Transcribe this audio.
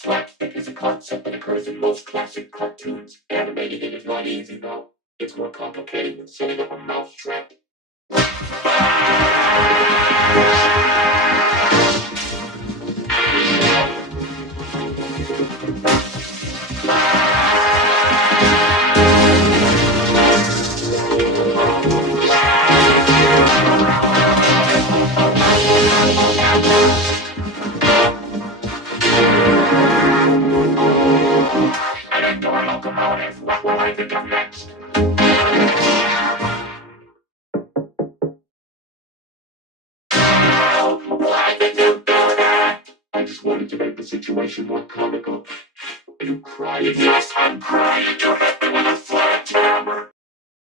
Slapstick is a concept that occurs in most classic cartoons. Animating it is not easy, though. It's more complicated than setting up a mousetrap. An indoor locomotive. What will I think of next? Why did you do that? I just wanted to make the situation more comical. Are you crying? Yes, I'm crying. You hit me with a flat hammer.